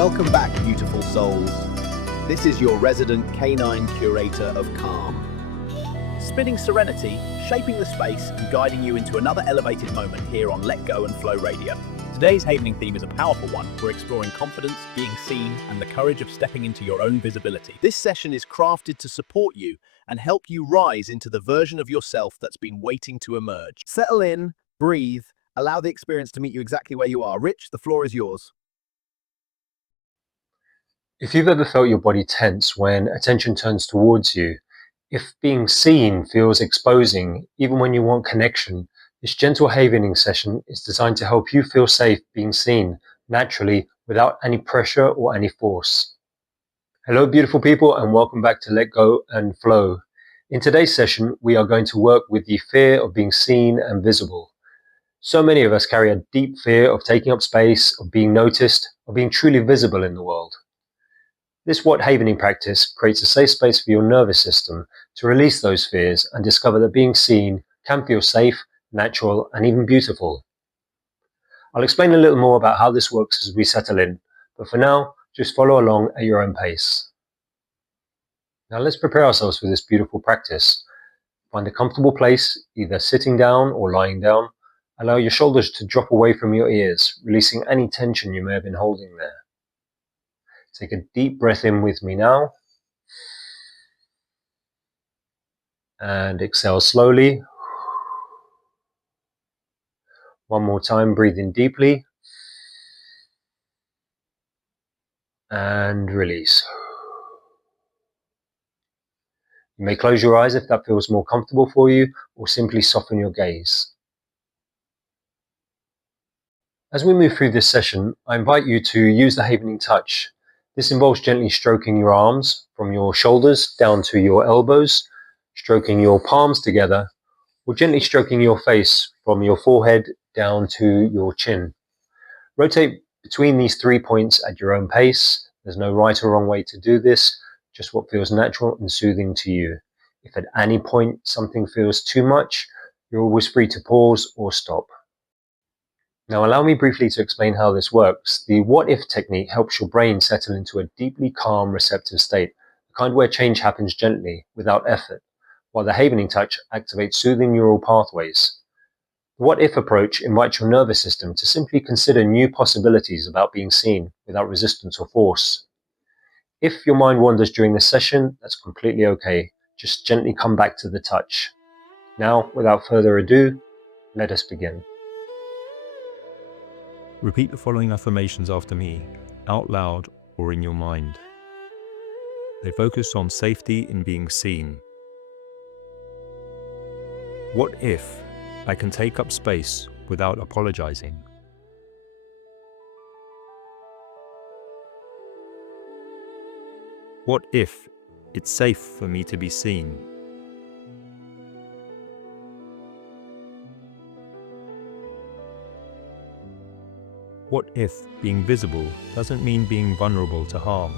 Welcome back, beautiful souls. This is your resident canine curator of calm. Spinning serenity, shaping the space, and guiding you into another elevated moment here on Let Go and Flow Radio. Today's havening theme is a powerful one. We're exploring confidence, being seen, and the courage of stepping into your own visibility. This session is crafted to support you and help you rise into the version of yourself that's been waiting to emerge. Settle in, breathe, allow the experience to meet you exactly where you are. Rich, the floor is yours. If you've ever felt your body tense when attention turns towards you, if being seen feels exposing, even when you want connection, this gentle havening session is designed to help you feel safe being seen naturally without any pressure or any force. Hello, beautiful people, and welcome back to Let Go and Flow. In today's session, we are going to work with the fear of being seen and visible. So many of us carry a deep fear of taking up space, of being noticed, of being truly visible in the world. This What Havening practice creates a safe space for your nervous system to release those fears and discover that being seen can feel safe, natural, and even beautiful. I'll explain a little more about how this works as we settle in, but for now, just follow along at your own pace. Now let's prepare ourselves for this beautiful practice. Find a comfortable place, either sitting down or lying down. Allow your shoulders to drop away from your ears, releasing any tension you may have been holding there. Take a deep breath in with me now. And exhale slowly. One more time, breathe in deeply. And release. You may close your eyes if that feels more comfortable for you, or simply soften your gaze. As we move through this session, I invite you to use the Havening touch. This involves gently stroking your arms from your shoulders down to your elbows, stroking your palms together, or gently stroking your face from your forehead down to your chin. Rotate between these 3 points at your own pace. There's no right or wrong way to do this, just what feels natural and soothing to you. If at any point something feels too much, you're always free to pause or stop. Now allow me briefly to explain how this works. The what if technique helps your brain settle into a deeply calm, receptive state, the kind where change happens gently, without effort, while the Havening touch activates soothing neural pathways. The what if approach invites your nervous system to simply consider new possibilities about being seen without resistance or force. If your mind wanders during this session, that's completely okay. Just gently come back to the touch. Now, without further ado, let us begin. Repeat the following affirmations after me, out loud or in your mind. They focus on safety in being seen. What if I can take up space without apologizing? What if it's safe for me to be seen? What if being visible doesn't mean being vulnerable to harm?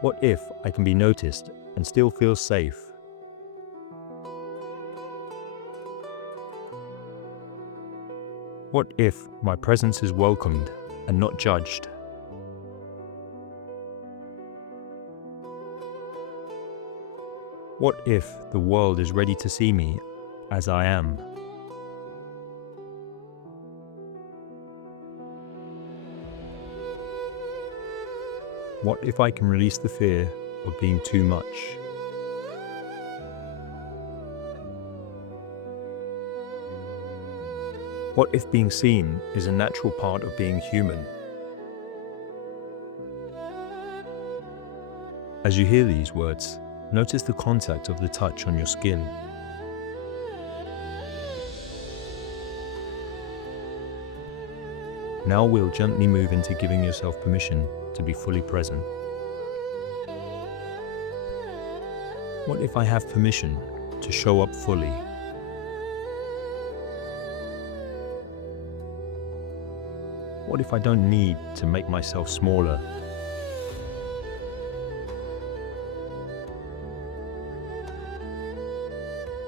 What if I can be noticed and still feel safe? What if my presence is welcomed and not judged? What if the world is ready to see me as I am? What if I can release the fear of being too much? What if being seen is a natural part of being human? As you hear these words, notice the contact of the touch on your skin. Now we'll gently move into giving yourself permission to be fully present. What if I have permission to show up fully? What if I don't need to make myself smaller?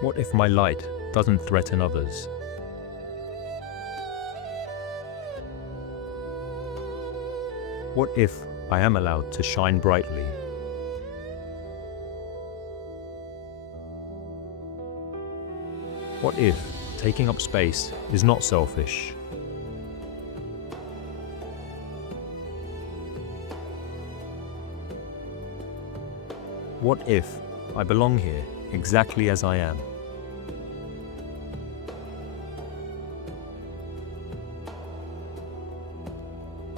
What if my light doesn't threaten others? What if I am allowed to shine brightly? What if taking up space is not selfish? What if I belong here exactly as I am?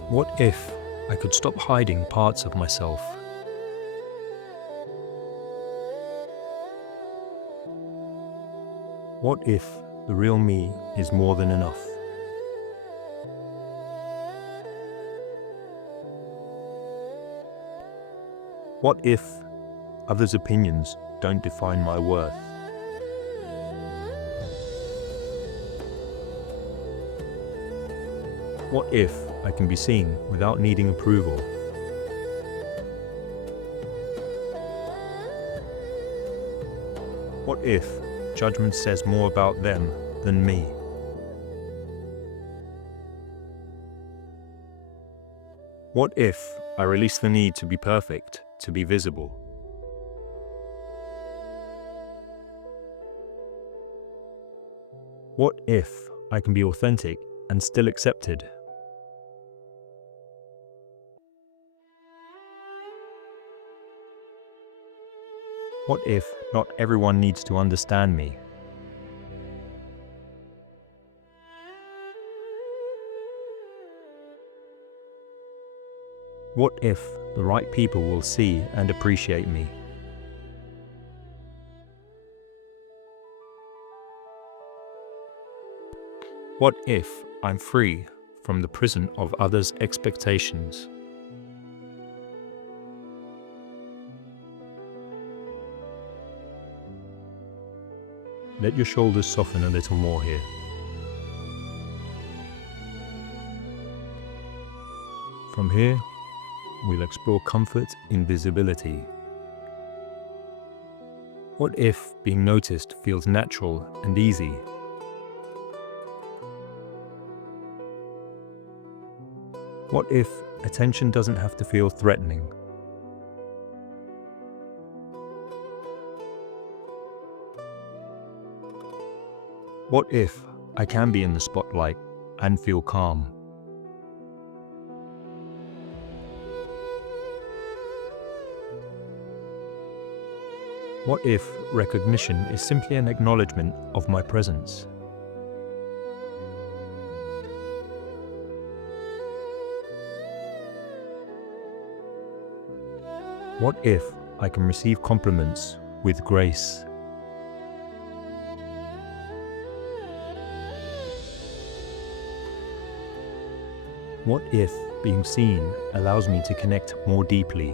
What if I could stop hiding parts of myself? What if the real me is more than enough? What if others' opinions don't define my worth? What if I can be seen without needing approval? What if judgment says more about them than me? What if I release the need to be perfect, to be visible? What if I can be authentic and still accepted? What if not everyone needs to understand me? What if the right people will see and appreciate me? What if I'm free from the prison of others' expectations? Let your shoulders soften a little more here. From here, we'll explore comfort in visibility. What if being noticed feels natural and easy? What if attention doesn't have to feel threatening? What if I can be in the spotlight and feel calm? What if recognition is simply an acknowledgement of my presence? What if I can receive compliments with grace? What if being seen allows me to connect more deeply?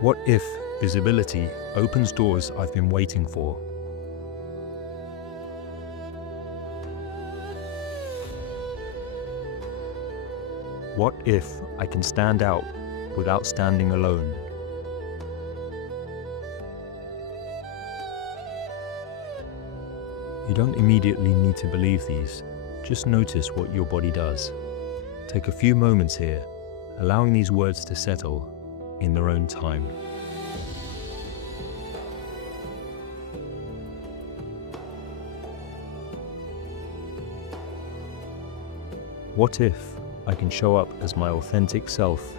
What if visibility opens doors I've been waiting for? What if I can stand out without standing alone? You don't immediately need to believe these, just notice what your body does. Take a few moments here, allowing these words to settle in their own time. What if I can show up as my authentic self?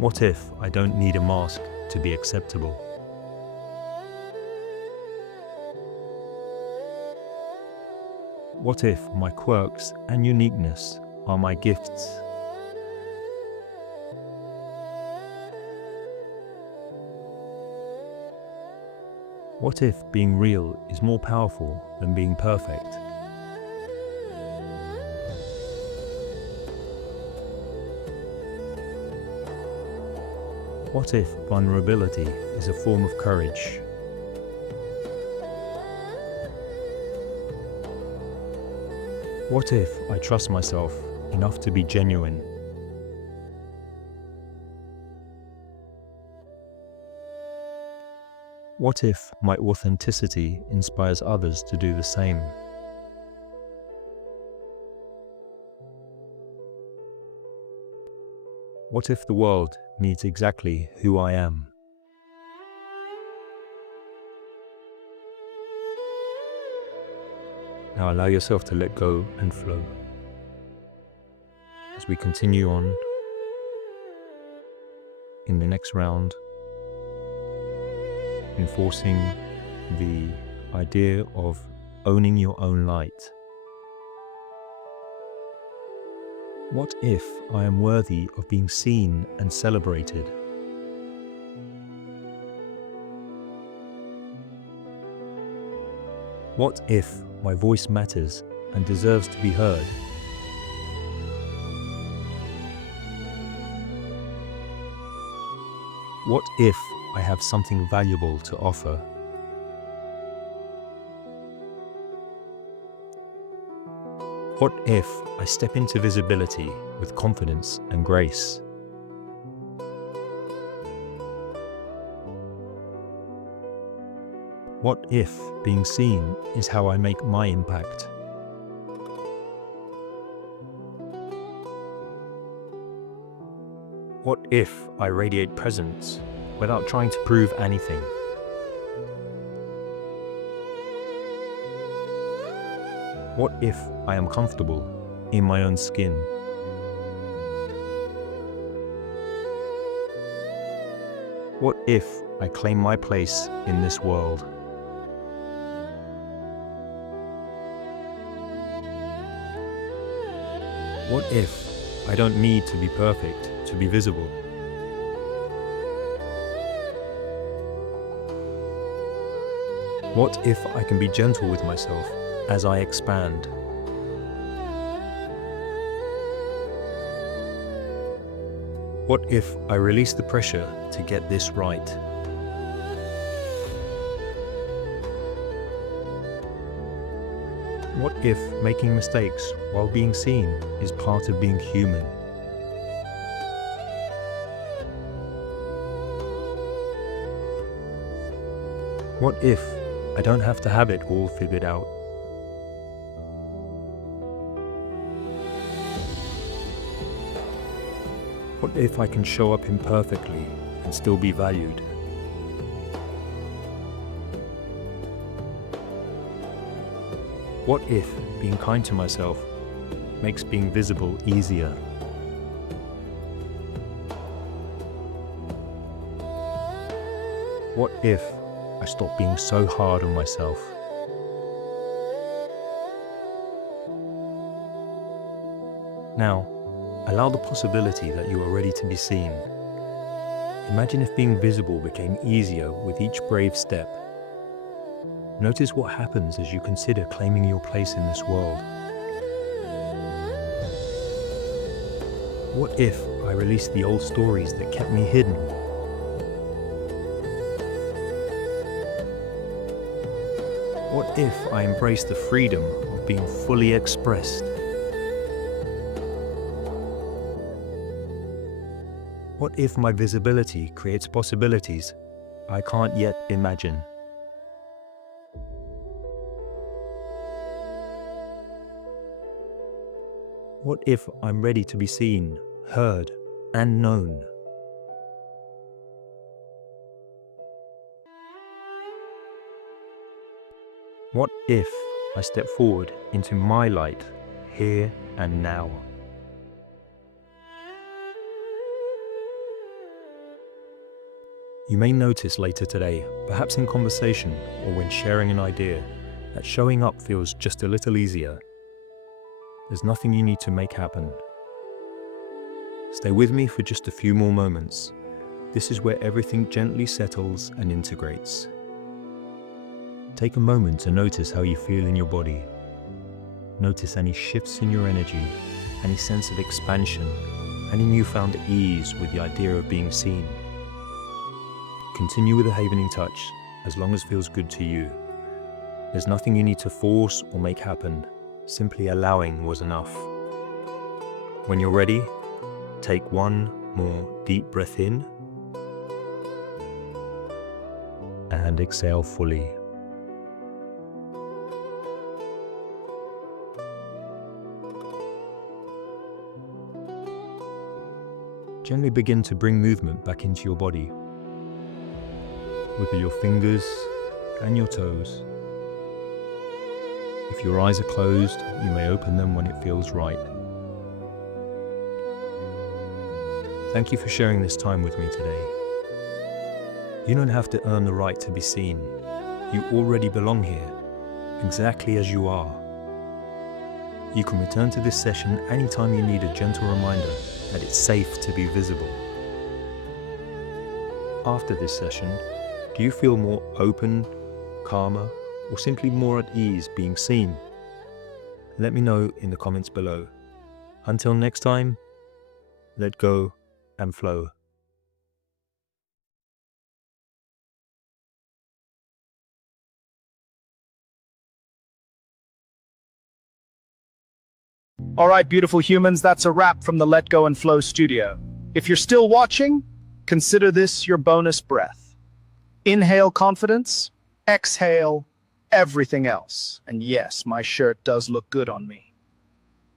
What if I don't need a mask to be acceptable? What if my quirks and uniqueness are my gifts? What if being real is more powerful than being perfect? What if vulnerability is a form of courage? What if I trust myself enough to be genuine? What if my authenticity inspires others to do the same? What if the world needs exactly who I am? Now allow yourself to let go and flow. As we continue on in the next round, enforcing the idea of owning your own light. What if I am worthy of being seen and celebrated? What if my voice matters and deserves to be heard? What if I have something valuable to offer? What if I step into visibility with confidence and grace? What if being seen is how I make my impact? What if I radiate presence without trying to prove anything? What if I am comfortable in my own skin? What if I claim my place in this world? What if I don't need to be perfect to be visible? What if I can be gentle with myself as I expand? What if I release the pressure to get this right? What if making mistakes while being seen is part of being human? What if I don't have to have it all figured out? What if I can show up imperfectly and still be valued? What if being kind to myself makes being visible easier? What if I stop being so hard on myself? Now, allow the possibility that you are ready to be seen. Imagine if being visible became easier with each brave step. Notice what happens as you consider claiming your place in this world. What if I released the old stories that kept me hidden? What if I embraced the freedom of being fully expressed? What if my visibility creates possibilities I can't yet imagine? What if I'm ready to be seen, heard, and known? What if I step forward into my light, here and now? You may notice later today, perhaps in conversation or when sharing an idea, that showing up feels just a little easier. There's nothing you need to make happen. Stay with me for just a few more moments. This is where everything gently settles and integrates. Take a moment to notice how you feel in your body. Notice any shifts in your energy, any sense of expansion, any newfound ease with the idea of being seen. Continue with the havening touch as long as feels good to you. There's nothing you need to force or make happen. simply allowing was enough. When you're ready, take one more deep breath in and exhale fully. Gently begin to bring movement back into your body. Wiggle your fingers and your toes. If your eyes are closed, you may open them when it feels right. Thank you for sharing this time with me today. You don't have to earn the right to be seen. You already belong here, exactly as you are. You can return to this session anytime you need a gentle reminder that it's safe to be visible. After this session, do you feel more open, calmer, or simply more at ease being seen? Let me know in the comments below. Until next time, let go and flow. All right, beautiful humans, that's a wrap from the Let Go and Flow studio. If you're still watching, consider this your bonus breath. Inhale confidence, exhale everything else. And yes, my shirt does look good on me.